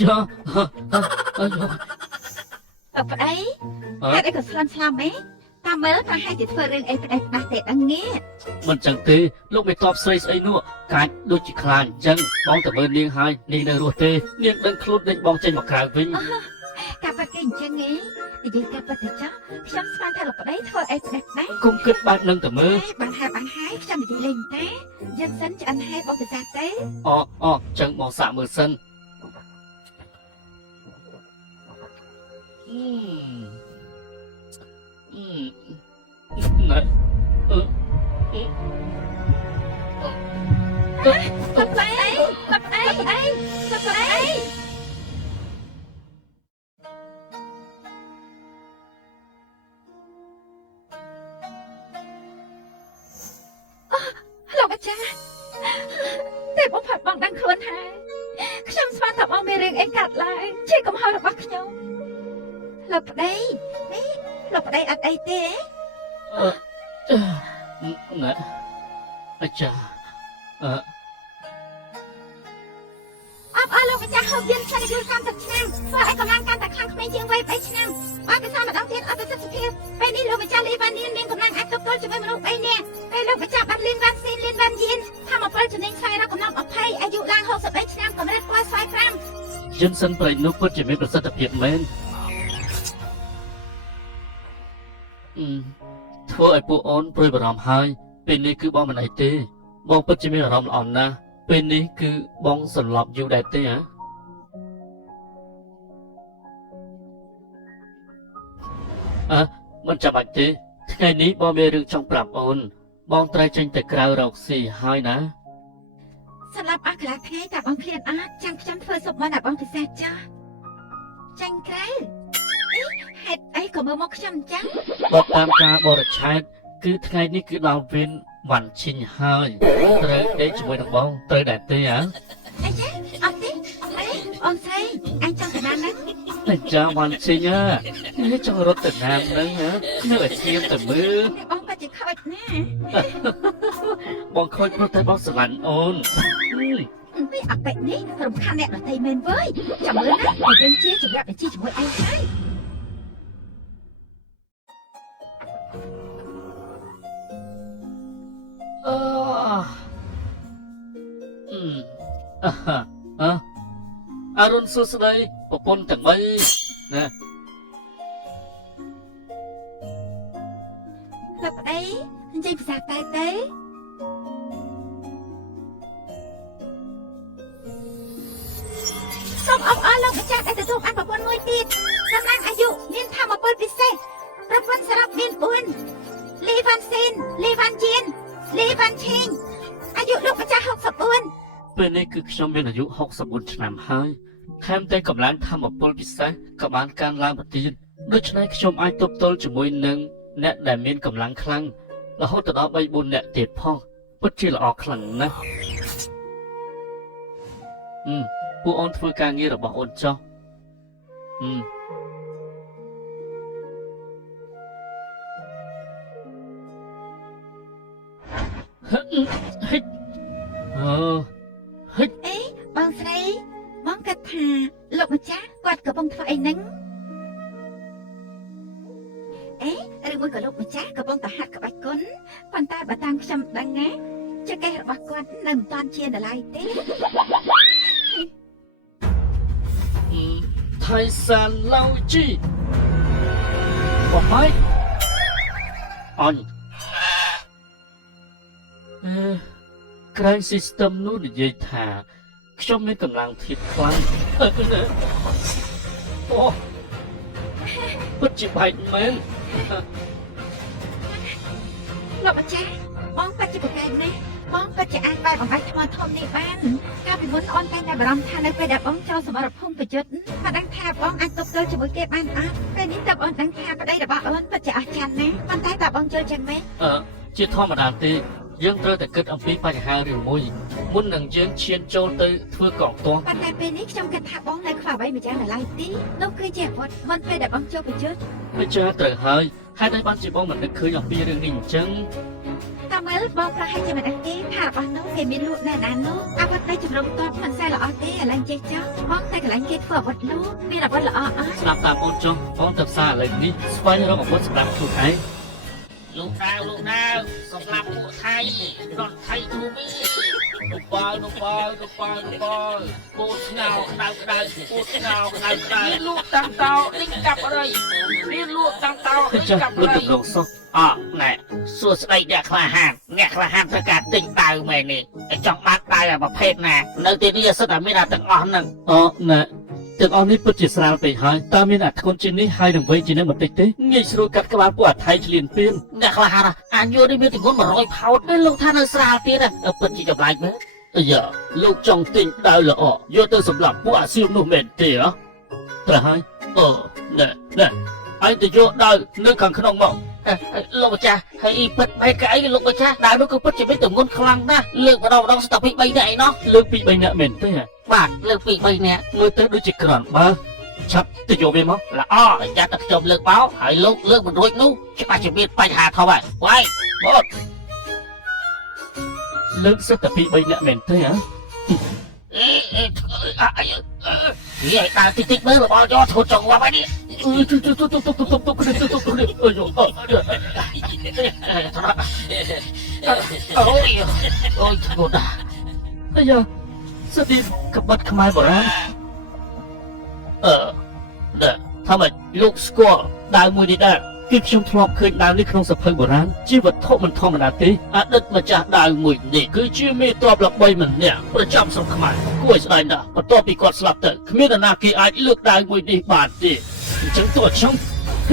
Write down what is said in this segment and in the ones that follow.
យ៉ាអាយ៉ាប្តីហេតុអីក៏ស្លន់ស្លោមឯងតាមមើលថាហេតុជាធ្វើរឿងអីប្តីផ្ដាស់ទេដឹងងាមិនចឹងទេលោកមិនតបស្រីស្អីនោះកាច់ដូចជាខ្លាចអញ្ចឹងបងទៅមើលនាងហើយនាងនៅរស់ទេនាងដឹងខ្លួនដេញបងចេញមកក្រៅវិញកាប់គេអញ្ចឹងឯងនិយាយកាប់ទៅចាខ្ញុំស្មានថាលោកប្តីធ្វើអីផ្ដាស់ដែរគុំគិតបែបនឹងទៅមើលបានហើយខ្ញុំនិយាយលេងតែយើងសិនឆ្អិនហើយបងពិសាទេអូចឹងបងសាកមើលសិនណែប្តីលោកម្ចាស់តែបងផាត់បងដឹងខ្លួនហើយខ្ញុំស្មានថាបងមានរឿងអីកាត់ឡើងជាកំហុសរបស់ខ្ញុំលោកប្តីនេះលោកប្តីអត់អីទេណែអាចារ្យអបអរលោកម្ចាស់ហូបយិនសាច់យូរ30ឆ្នាំធ្វើឲ្យកម្លាំងកាន់តែខ្លាំងក្មេងជាងវ័យ3ឆ្នាំអត់ពិសាម្ដងទៀតអត់ប្រសិទ្ធភាពពេលនេះលោកម្ចាស់លីវ៉ានីនមានកម្លាំងអាចទប់ទល់ជាមួយមនុស្ស3នាក់ពេលលោកម្ចាស់បាត់លីនវ៉ាន់ស៊ីនលីនវ៉ាន់យៀនថាមកពលជំនាញស្វែងរកកំណត់20អាយុឡើង63ឆ្នាំកម្រិតពណ៌ស្វាយ5យិនសិនប្រៃនោះពិតជាមានប្រសិទ្ធភាពមែនធ្វើឲ្យពួកអូនព្រួយបារម្ភហើយពេលនេះគឺបងមិនអីទេបងពិតជាមានអារម្មណ៍ល្អណាស់ពេលនេះគឺបងសន្លប់យូរដែរទេហ៎មិនចាំបាច់ទេថ្ងៃនេះបងមានរឿងចង់ប្រាប់អូនបងត្រូវចេញទៅក្រៅរកស៊ីហើយណាសម្រាប់អស់កន្លះថ្ងៃតែបងឃ្លានអត់ចាំខ្ញុំធ្វើសុបមកដល់បងពិសេសចាស់ចាញ់ក្រៅហេតុអីក៏មើលមកខ្ញុំអញ្ចឹងបើតាមការបរិច្ឆេទគឺថ្ងៃនេះគឺដល់វេនវ៉ាន់ឈិញហើយត្រូវដេកជាមួយនឹងបងត្រូវដែរទេហ៎អីចាអត់ទេអីអូនស្រីអញចង់ទៅណាហ្នឹងតែចាវ៉ាន់ឈិញហ៎ចង់រត់ទៅណាហ្នឹងហ៎នៅឲ្យឈាមទៅមើលបងក៏ជាខូចណាបងខូចព្រោះតែបងស្រឡាញ់អូននេះអបិនេះរំខានអ្នកដទៃមែនវើយចាំមើលណាតែយើងជាចម្រាក់បញ្ជីជាមួយឯងហើយអរុនសួស្ដីប្រពន្ធទាំង3ណាលោកប្តីនិយាយភាសាតែទេសូមអបអរលោកម្ចាស់ដែលទទួលបានប្រពន្ធមួយទៀតសម្រាប់អាយុមានធម៌ពលពិសេសប្រពន្ធសរុបមាន4លីវ៉ាន់ស៊ីនលីវ៉ាន់ជីនលីវ៉ាន់ឈីងអាយុលោកម្ចាស់64ពេលនេះគឺខ្ញុំមានអាយុ64ឆ្នាំហើយថែមទាំងកម្លាំងធម៌ពលពិសេសក៏បានកើនឡើងទៅទៀតដូច្នេះខ្ញុំអាចទប់ទល់ជាមួយនឹងអ្នកដែលមានកម្លាំងខ្លាំងរហូតដល់3-4អ្នកទៀតផងពិតជាល្អខ្លាំងណាស់ពួកអូនធ្វើការងាររបស់អូនចុះអេបងស្រីបងគិតថាលោកម្ចាស់គាត់កំពុងធ្វើអីហ្នឹងអេឬមួយក៏លោកម្ចាស់កំពុងតែហាត់ក្បាច់គុណប៉ុន្តែបើតាមខ្ញុំដឹងណាចង្កេះរបស់គាត់នៅមិនតាន់ជាដល់ឡើយទេថៃសានឡៅជីបបាយអញក្រែង system នោះនិយាយថាខ្ញុំមានកម្លាំងធាតុខ្លាំងអូពិតជាបែកមែនលោកម្ចាស់បងពិតជាប្រកែកណាស់បងពិតជាអាចបែបបំបាច់ថ្មធំនេះបានកាលពីមុនអូនតែបារម្ភថានៅពេលដែលបងចូលសមរភូមិប្រយុទ្ធមិនដឹងថាបងអាចទប់ទល់ជាមួយគេបានអត់ពេលនេះតើបងដឹងថាប្តីរបស់អូនពិតជាអស្ចារ្យណាស់ប៉ុន្តែតើបងយល់ចឹងមែនជាធម្មតាទេយើងត្រូវតែគិតអំពីបញ្ហារឿងមួយមុននឹងយើងឈានចូលទៅធ្វើកងទ័ពប៉ុន្តែពេលនេះខ្ញុំគិតថាបងនៅខ្វះអ្វីម្យ៉ាងនៅឡើយទេនោះគឺជាអ្វីមិនពេលដែលបងចូលប្រយុទ្ធវិចារត្រូវហើយហេតុអីបានជាបងមិននឹកឃើញអំពីរឿងនេះអញ្ចឹង តាមមើលបងប្រហែលជាមិនដឹងទេថារបស់នោះគេមានលក់នៅណានោះអវត្តតែជំរំតតមិនសែល្អទេឥឡូវចេះចោះបងតែកន្លែងគេធ្វើអាវុធលក់មានអាវុធល្អអស់ ស្ដាប់តាមអូនចុះអូនទៅផ្សារឥឡូវនេះស្វែងរកអាវុធសម្រាប់ខ្លួនឯង លោកដាវសម្រាប់ពួកថៃរត់ថៃទូមីលោកប៉ាលោកពូស្ងោក្តៅពូស្ងោក្តៅមានលក់តាំងតោនេះកាប់អីមានលក់តាំងតោនេះ ចាស់ កាប់ លោក អី ដំណងសុខ អណែសួស្ដីអ្នកក្លាហានធ្វើការទិញដាវមែននេះចង់បានដាវអាប្រភេទណានៅទីនេះសិតតែមានអាទាំងអស់ហ្នឹង អូណែទាំងអស់នេះពិតជាស្រាលពេកហើយតើមានអាធ្ងន់ជាងនេះហើយនឹងវែងជាងនេះបន្តិចទេងាយស្រួលកាត់ក្បាលពួកអាថៃឆ្លៀនពៀន អ្នកក្លាហានអាយុនេះមានទម្ងន់100ផោតហើយលោកថានៅស្រាលទៀតពិតជាចម្លែកមែន អាយ៉ាលោកចង់ទិញដាវល្អយកទៅសម្រាប់ពួកអាសៀវនោះមែនទេហ៎ត្រូវហើយអូណែឯងទៅយកដាវនៅខាងក្នុងមក លោកម្ចាស់ហើយពិតបែកអីលោកម្ចាស់ដាវនោះគឺពិតជាមានទម្ងន់ខ្លាំងណាស់លើកម្ដងស្ទប់ពី3នាក់ឯណោះ លើកពី3នាក់មែនទេ បាទលើកពី3នាក់ មើលទៅដូចជាក្រាន់បើឆាប់ទៅយកវាមក ល្អយ៉ាត់តែខ្ញុំលើកមកហើយលោកលើកមិនរួចនោះច្បាស់ជាមានបញ្ហាធំហើយវាយបត់ លើកសិតតែពី3នាក់មែនទេហ៎ និយាយដើរតិចមើលរបស់យកឈុតចង្វាប់ហើយនេះ អឺទុកគ្នាអាយ អូយធ្ងន់ណាស់ អាយ៉ាស្ដីក្បត់ខ្មែរបុរាណ ថាម៉េចលោកស្គាល់ដាវមួយនេះដែរគឺខ្ញុំធ្លាប់ឃើញដាវនេះក្នុងសភៅបុរាណជាវត្ថុមិនធម្មតាទេអតីតម្ចាស់ដាវមួយនេះគឺជាមេទ័ពល្បីម្នាក់ប្រចាំស្រុកខ្មែរគួរឲ្យស្ដាយណាស់បន្ទាប់ពីគាត់ស្លាប់ទៅគ្មាននរណាគេអាចលើកដាវមួយនេះបានទេអញ្ចឹងតើខ្ញុំព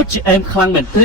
ិតជាអែមខ្លាំងមែនទេ